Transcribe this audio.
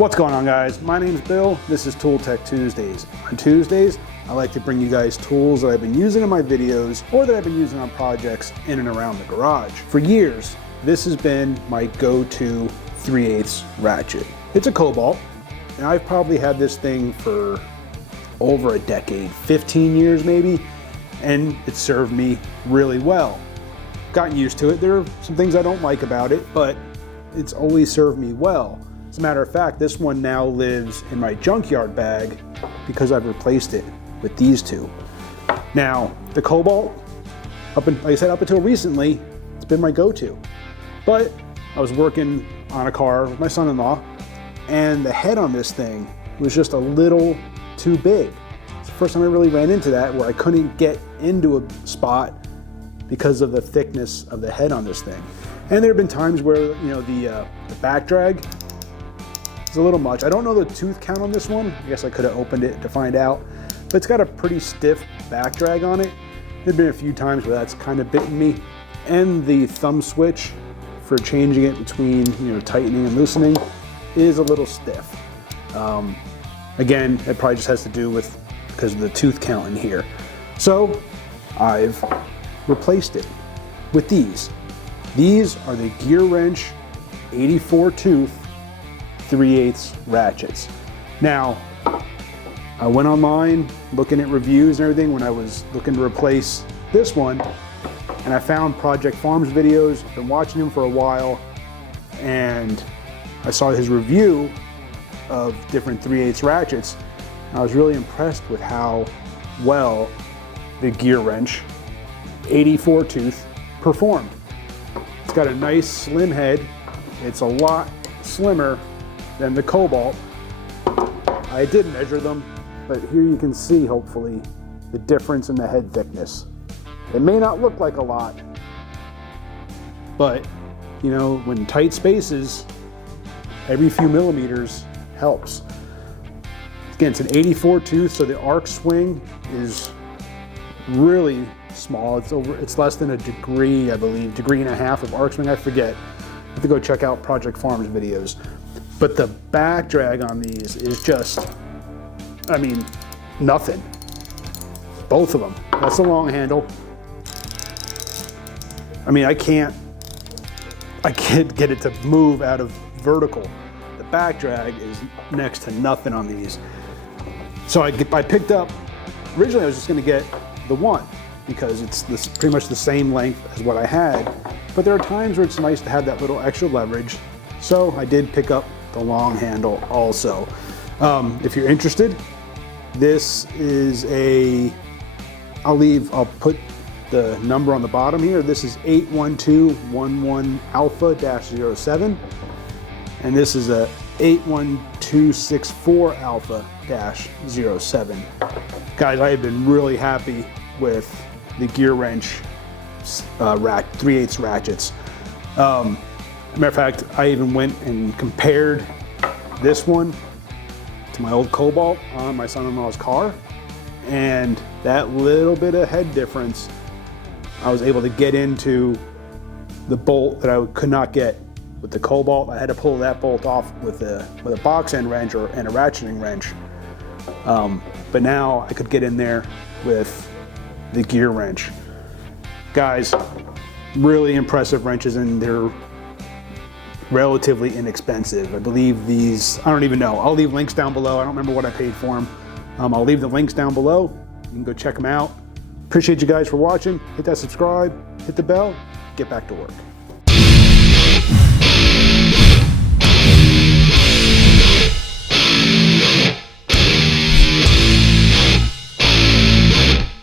What's going on, guys? My name's Bill. This is Tool Tech Tuesdays. On Tuesdays, I like to bring you guys tools that I've been using in my videos or that I've been using on projects in and around the garage. For years, this has been my go-to 3/8 ratchet. It's a Cobalt, and I've probably had this thing for over a decade, 15 years maybe, and it served me really well. Gotten used to it. There are some things I don't like about it, but it's always served me well. As a matter of fact, this one now lives in my junkyard bag because I've replaced it with these two. Now, the Cobalt, like I said, up until recently, it's been my go-to. But I was working on a car with my son-in-law, and the head on this thing was just a little too big. It's the first time I really ran into that, where I couldn't get into a spot because of the thickness of the head on this thing. And there have been times where, you know, the back drag is a little much. I don't know the tooth count on this one. I guess I could have opened it to find out, but it's got a pretty stiff back drag on it. There've been a few times where that's kind of bitten me. And the thumb switch for changing it between, you know, tightening and loosening is a little stiff. Again, it probably just has to do with because of the tooth count in here. So I've replaced it with these. These are the Gearwrench 84 tooth 3/8 ratchets. Now, I went online looking at reviews and everything when I was looking to replace this one, and I found Project Farm's videos. I've been watching him for a while, and I saw his review of different 3/8 ratchets. I was really impressed with how well the Gearwrench 84 tooth performed. It's got a nice slim head. It's a lot slimmer than the Cobalt. I did measure them, but here you can see, hopefully, the difference in the head thickness. It may not look like a lot, but, you know, when tight spaces, every few millimeters helps. Again, it's an 84 tooth, so the arc swing is really small. It's less than a degree, I believe, degree and a half of arc swing, I forget. I have to go check out Project Farm's videos. But the back drag on these is just, I mean, nothing. Both of them. That's the long handle. I mean, I can't get it to move out of vertical. The back drag is next to nothing on these. So I picked up, originally I was just gonna get the one because it's pretty much the same length as what I had. But there are times where it's nice to have that little extra leverage. So I did pick up the long handle also. If you're interested, this is I'll put the number on the bottom here. This is 81211 Alpha-07, and this is a 81264 Alpha-07. Guys, I have been really happy with the Gearwrench 3/8 ratchets. Matter of fact, I even went and compared this one to my old Cobalt on my son-in-law's car, and that little bit of head difference, I was able to get into the bolt that I could not get with the Cobalt. I had to pull that bolt off with a box end wrench and a ratcheting wrench. But now I could get in there with the Gearwrench. Guys, really impressive wrenches, and they're relatively inexpensive. I believe these, I don't even know. I'll leave links down below. I don't remember what I paid for them. I'll leave the links down below. You can go check them out. Appreciate you guys for watching. Hit that subscribe, hit the bell, get back to work.